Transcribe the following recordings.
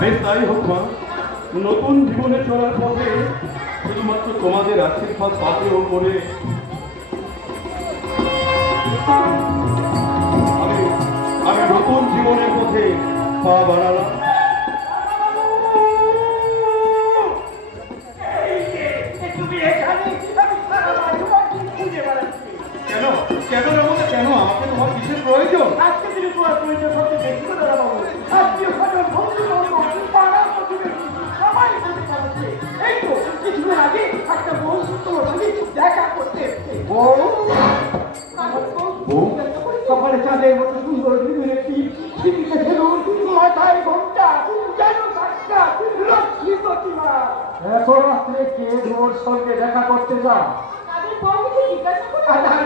বেশ তাই হোক মা, নতুন জীবনে চলার পথে শুধুমাত্র তোমাদের আশীর্বাদ পাতে ও করে আমি আমি নতুন জীবনের পথে পা বাড়ালাম। কেন কেন রমনা, কেন আমাকে তোমার কিসের প্রয়োজন? আজকে তিনি তোমার প্রয়োজন সবচেয়ে বেশি করে দাঁড়াবো। আত্মীয় স্বজন বন্ধু বান্ধব পাড়া প্রতিবেশী সবাই বলতে পারছে এই তো কিছুদিন আগে একটা বউ তোমার সঙ্গে দেখা করতে এসছে। বউ সকালে চাঁদের মতো সুন্দর একটি টিভিতে খেলুন, মাথায় ঘোমটা যেন বাচ্চা লক্ষ্মী প্রতিমা। এত রাত্রে কে ওর সঙ্গে দেখা করতে যা?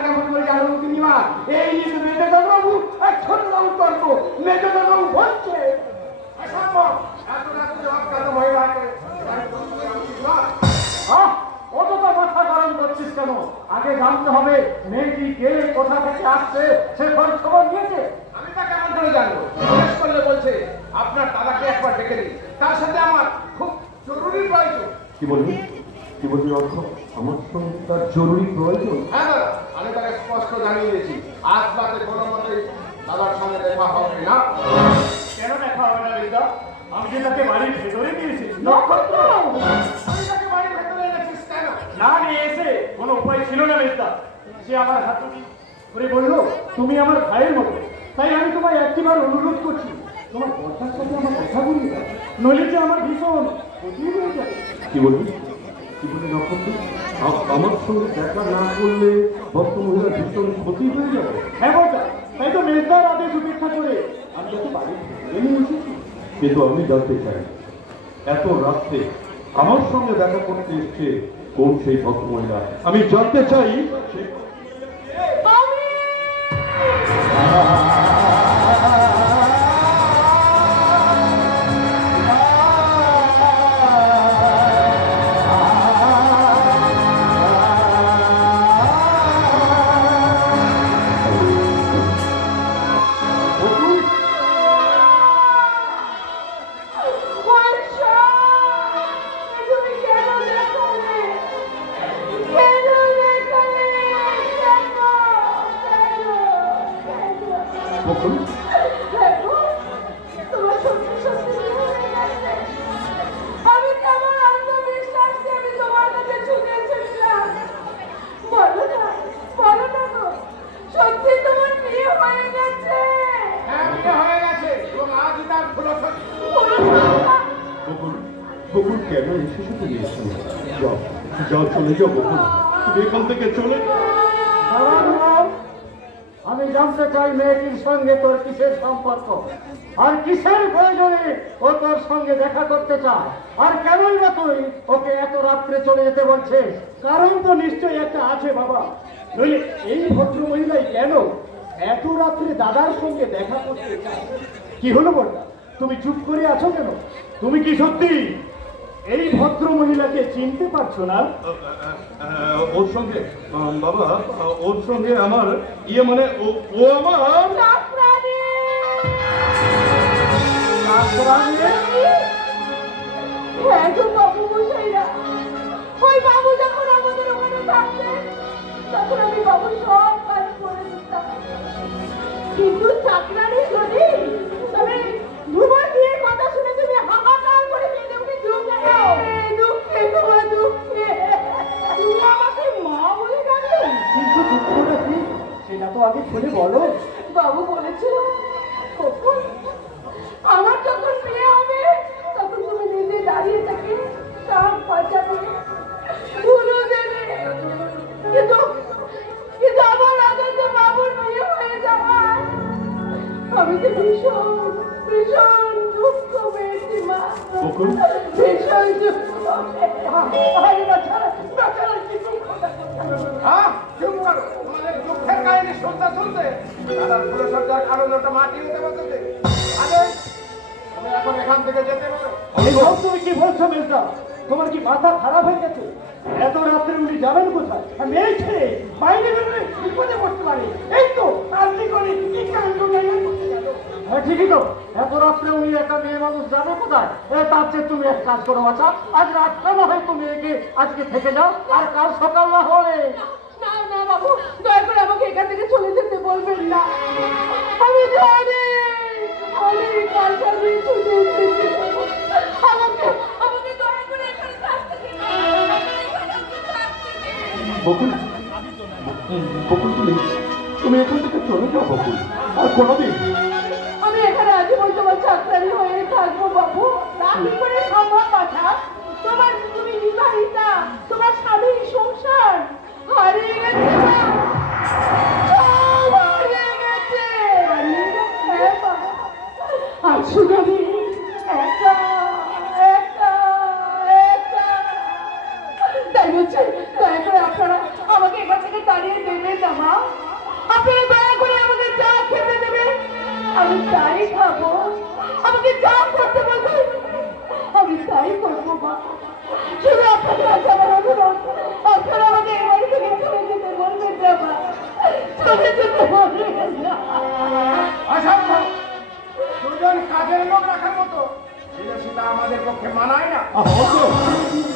কেমন করে জানো পূর্ণিমা? এই মেজদাবাবু আর ছোটবাবু তর্ক। মেজদাবাবু বলছে অতটা মাথা গরম করছিস কেন? আগে জানতে হবে মেয়েটি কে, কোথা থেকে আসছে, সে খোঁজ খবর নিয়েছে। আমি তা কেমন করে জানবো? জিজ্ঞেস করলে বলছে আপনার দাদাকে একবার ডেকে দিন, তার সাথে আমার খুব জরুরি প্রয়োজন। কি বলবি, কি বলবি অর্থ? আমার সঙ্গে তার জরুরি প্রয়োজন? হ্যাঁ দাদা, আমি তাকে স্পষ্ট জানিয়ে দিয়েছি আজ বাদে কোনো মতে দাদার সঙ্গে দেখা হবে না। কেন দেখা হবে না রিদা? আমি যে তাকে বাড়ির ভেতরে নিয়েছি। আমি তাকে বাড়ির ভেতরে এনেছিস কেন? না নিয়ে এসে কোনো উপায় ছিল না রিদা। সে আমার হাত করে বললো তুমি আমার ভাইয়ের মতো, তাই আমি তোমায় একটিবার অনুরোধ করছি তোমার কথার সাথে আমার কথা বলি না, নইলে যে আমার ভীষণ ক্ষতি হয়ে যাবে। কি বলবি, কি বলি নক্ষত্র? আমার সঙ্গে দেখা না করলে ভদ্রমহিলার ভীষণ ক্ষতি হয়ে যাবে। হ্যাঁ বলটা, তাই তো মেজদার আদেশ উপেক্ষা করে আমি তাকে বাড়ির ভেতরে নিয়ে এসেছি। কিন্তু আমি জানতে চাই এত রাত্রে আমার সঙ্গে দেখা করতে এসছে কোন সেই ভদ্রমহিলা? আমি জানতে চাই সে বকুল কেন এসেছো তুমি? যাও যাও, চলে যাও বকুল, তুমি এখান থেকে চলে যাও। আমি জানতে চাই মেয়েটির সঙ্গে তোর কিসের সম্পর্ক, আর কিসের প্রয়োজনে ও তোর সঙ্গে দেখা করতে চায়, আর কেনই বা তুই ওকে এত রাত্রে চলে যেতে বলছিস? কারণ তো নিশ্চয়ই একটা আছে বাবা, নইলে এই ভদ্র মহিলাই কেন এত রাত্রে দাদার সঙ্গে দেখা করতে চায়? কি হলো বলটা, তুমি চুপ করে আছো কেন? তুমি কি সত্যি এই ভদ্র মহিলাকে চিনতে পারছো না? ওর সঙ্গে বাবা, ওর সঙ্গে আমার মানে ও আমার বাবু মশাইরা, ওই বাবু যখন আমাদের ওখানে থাকতেন তখন আমি বাবু সব কাজ করে দিতাম, কিন্তু চাকরানি যদি তবে ধুমা দিয়ে কথা শুনে তুমি হাহাকার করে কেঁদে উঠে দুঃখে তোমার দুঃখে তুমি আমাকে মা বলে ডাকলে। কিন্তু দুঃখটা কি সেটা তো আগে খুলে বলো। বাবু বলেছিল কখন আমার যখন বিয়ে হবে তখন তুমি নিজে দাঁড়িয়ে থেকে সব বাঁচাবে, ধুলো দেবে, কিন্তু কিন্তু আমার আগে তো বাবুর বিয়ে হয়ে যাওয়ার আমি তো ভীষণ ভীষণ দুঃখ পেয়েছি মা, ভীষণ দুঃখ। তোমাদের দুঃখের কাহিনী শুনতে শুনতে দাদার ফুলসজ্জার আনন্দটা মাটি নিতে পারছে। তুমি এখন এখান থেকে যেতে পারো। এইসব তুমি কি বলছো মেজদা? তোমার কি মাথা খারাপ হয়ে গেছে? এত রাত্রে উনি যাবেন কোথায়? মেয়ে ছেড়ে বাইরে বেরোলে বিপদে পড়তে পারে। এই তো আপনি করে কি কাণ্ড করতে গেল। ঠিকই তো, এত রাত্রে উনি একটা মেয়ে মানুষ যাবে কোথায়? তার চেয়ে তুমি এক কাজ করো বাচ্চা, আজ রাতটা না হয় তুমি একে আজকে থেকে যাও, আর কাল সকাল না হলে না না বাবু, দয়া করে আমাকে এখান থেকে চলে যেতে বলবেন না। আমি জানি অনেক কাজ আমি ছুটে এসেছি। আমাকে আমাকে দয়া করে এখানে থাকতে দিন। বকুল, বকুল তুমি এখান থেকে চলে যাও বকুল, আর কোনোদিন আমি এখানে আজীবন তোমার চাকরানি হয়ে থাকবো বাবু। তা কি করে সম্ভব কথা? তুমি বিবাহিতা, তোমার স্বামীর সংসার হারিয়ে গেছে না? সব হারিয়ে গেছে। হ্যাঁ বাবা, আর শুধু আমি একা একা একা। তাই বলছে, দয়া করে আপনারা আমাকে এখান থেকে তাড়িয়ে দেবেন না মা। আপনারা দয়া করে আমাকে চা খেতে দেবেন, আমি তাই খাবো। আমাকে যা করতে বলবেন আমি তাই করবো মা। শুধু আপনাদের কাছে আমার অনুরোধ, আপনারা আমাকে এই বাড়ি থেকে চলে যেতে বলবেন না মা, চলে যেতে বলবেন না। অসম্ভব, দুজন কাজের লোক রাখার মতো বিলাসিতা আমাদের পক্ষে মানায় না।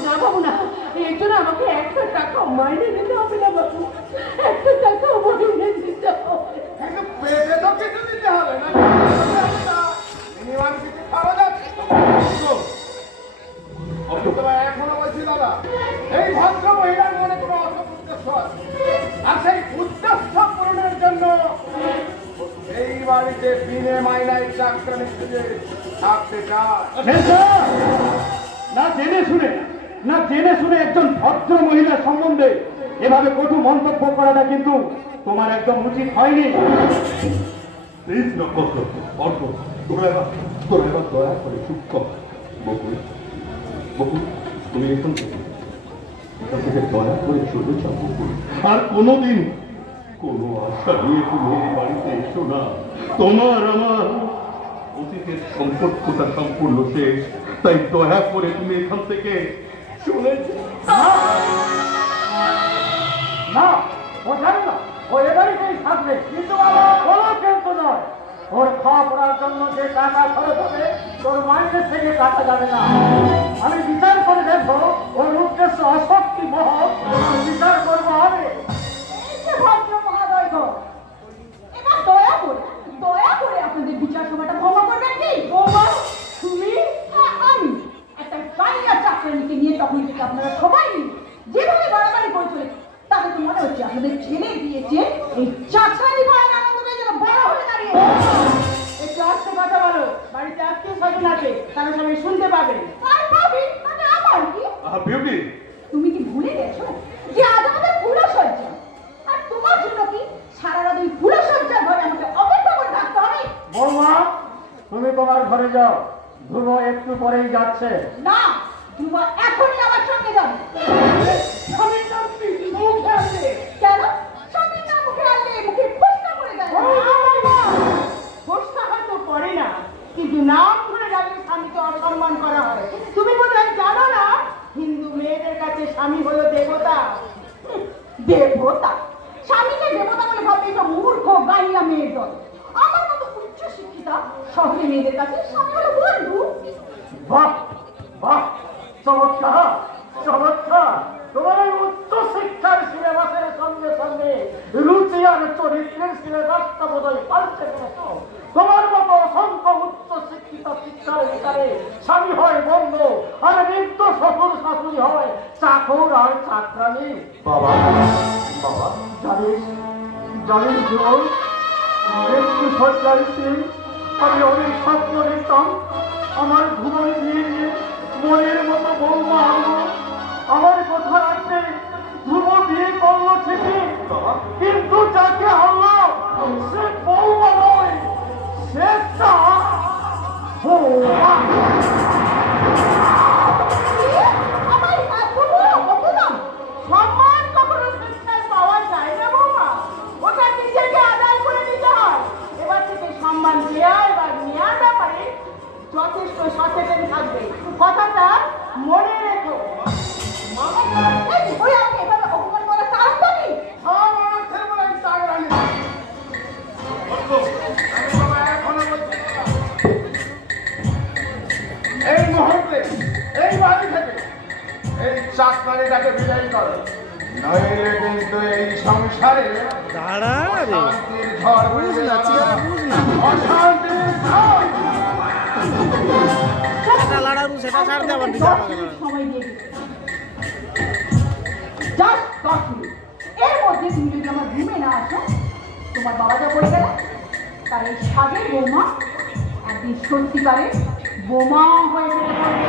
না বাবু না, এর জন্য আমাকে 1 টাকা মাইনে দিতে হবে না বাবু, 1 টাকা মাইনে দিতে হবে। কিন্তু পেটে তো কিছু দিতে হবে না, মিনিমাম কিছু খরচ আছে। আমি তোমায় এখনো বলছি দাদা, এই ভদ্র মহিলার মনে কোনো অসৎ উদ্দেশ্য আছে, আর সেই উদ্দেশ্য পূরণের জন্য এই বাড়িতে বিনে মাইনায় চাকরানি খুঁজে থাকতে চায়। না জেনে শুনে একজন ভদ্র মহিলার সম্বন্ধে এভাবে কটু মন্তব্য করাটা কিন্তু তোমার একদম উচিত হয়নি। প্লিজ নক্ষত্র, অর্থ তোরা এবার দয়া করে চুপ কর। বকুল, বকুল তুমি এখান থেকে দয়া করে চলে যাও বকুল, আর কোনোদিন কোনো আশা নিয়ে তুমি এই বাড়িতে এসো না। তোমার আমার অতীতের সম্পর্কটা সম্পূর্ণ শেষ, তাই দয়া করে তুমি এখান থেকে চলে যাও। না, ও জানে না, ও এবারেই থাকবে, কিন্তু বাবা কোনো কিন্তু নয়। ওর খাওয়া পড়ার জন্য যে টাকা খরচ হবে তোর মাইনের থেকে কাটা যাবে না। আমি বিচার করে দেখবো ওর উদ্দেশ্য অশক্তি মহৎ, বিচার করবো হবে। এই যে ভদ্র মহাদয় গো, এবার দয়া করে আপনাদের বিচার সভাটা ক্ষমা করবেন কি? বৌমা তুমি? হ্যাঁ আমি। একটা গাইয়া চাকরানিকে নিয়ে তখন থেকে আপনারা সবাই যেভাবে বাড়াবাড়ি করে চলেছে, তাতে তো মনে হচ্ছে আপনাদের ছেলে দিয়েছে এই চাকরানি ভাইয়ের আনন্দটা যেন বড় হয়ে দাঁড়িয়ে। একটু আস্তে কথা বলো, বাড়িতে আত্মীয় স্বজন আছে, তারা সবাই শুনতে পাবে। আর ভাবি মানে আমার কি? বিউটি, তুমি কি ভুলে গেছো যে আজ আমাদের ফুলসজ্জা, আর তোমার জন্য কি সারা রাত ওই ফুলসজ্জার ঘরে আমাকে অপেক্ষা করে থাকতে হবে? বৌমা তুমি তোমার ঘরে যাও, ধ্রুব একটু পরেই যাচ্ছে। না, তুমি এখনই আমার সঙ্গে যাবে। স্বামীর নাম কি মুখে আসে? কেন? স্বামীর নাম মুখে আসলে মুখে ফোসকা করে দেয়। ফোসকা হয়তো করে না, কিন্তু নাম ধরে ডাকলে স্বামীকে অসম্মান করা হয়। তুমি বোধহয় জানো না, হিন্দু মেয়েদের কাছে স্বামী হলো দেবতা। দেবতা? স্বামীকে দেবতা বলে ভাববে এটা মূর্খ গাইয়া মেয়ের দল। আমার মতো উচ্চ শিক্ষিতা শহরের মেয়েদের কাছে স্বামী হলো বন্ধু। বাহ বাহ, চমৎকার চমৎকার। তোমার এই উচ্চ শিক্ষার সিলেবাসের সঙ্গে সঙ্গে রুচি আর চরিত্রের সিলেবাসটা বোধহয় পাল্টে ফেলেছ। তোমার মতো অসংখ্য উচ্চ শিক্ষিত শিক্ষার ভিতরে স্বামী হয় বন্ধু, আর নিত্য শ্বশুর শাশুড়ি হয় চাকর আর চাকরানি। বাবা বাবা জানিস জানিস জীবন, একটু সজ্জাইছি আমি অনেক স্বপ্ন দেখতাম আমার ঘুমোয় দিয়ে নিয়ে মনের মতো বৌমা হলো। আমার কথা রাখতে ধ্রুব বিয়ে করলো ঠিকই, কিন্তু যাকে হলো সে বৌমা নয়, সে আমার এত বড় অপমান, সম্মান কখনো স্বেচ্ছায় পাওয়া যায় না বৌমা, ওটা নিজেকে আদায় করে নিতে হয়। এবার থেকে সম্মান দেওয়া এবার নেওয়ার ব্যাপারে যথেষ্ট সচেতন থাকবে, কথাটা মনে রেখো। ওই আমাকে এভাবে অপমান করার কারণ জানি? সব আমার ছেলে বলে চাকরানি। আমি তোমায় এখনো বলছি এই মুহূর্তে এই বাড়ি থেকে এই চাকরানিটাকে বিদায় করো, নইলে কিন্তু এই সংসারে দাঁড়া রে, অশান্তির ঝড় বয়ে বুঝ না, যাবে। চেহারা বুঝ না। অশান্তির ঝড়। সেটা লাড়ারু, সেটা ছাড় দে আবার দিকে আমাকে লাড়ারু। সময় দিয়ে দিচ্ছি। Just 10 minute. এর মধ্যে তুমি যদি আমার রুমে না আসো, তোমার বাবা যা বলে গেল, তার এই সাগের বৌমা একদিন সত্যিকারে বোমা হয়ে যেতে পারবে।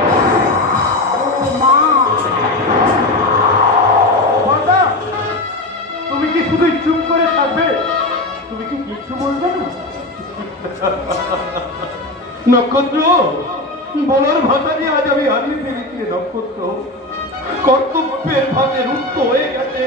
বোমা। মাতা, তুমি কি শুধু চুপ করে থাকবে? তুমি কি কিছু বলবে না? নক্ষত্র, বলার ভাষা নিয়ে আজ আমি হারিয়ে ফেলেছি রে নক্ষত্র। কর্তব্যের ভাগে রুদ্ধ হয়ে গেছে।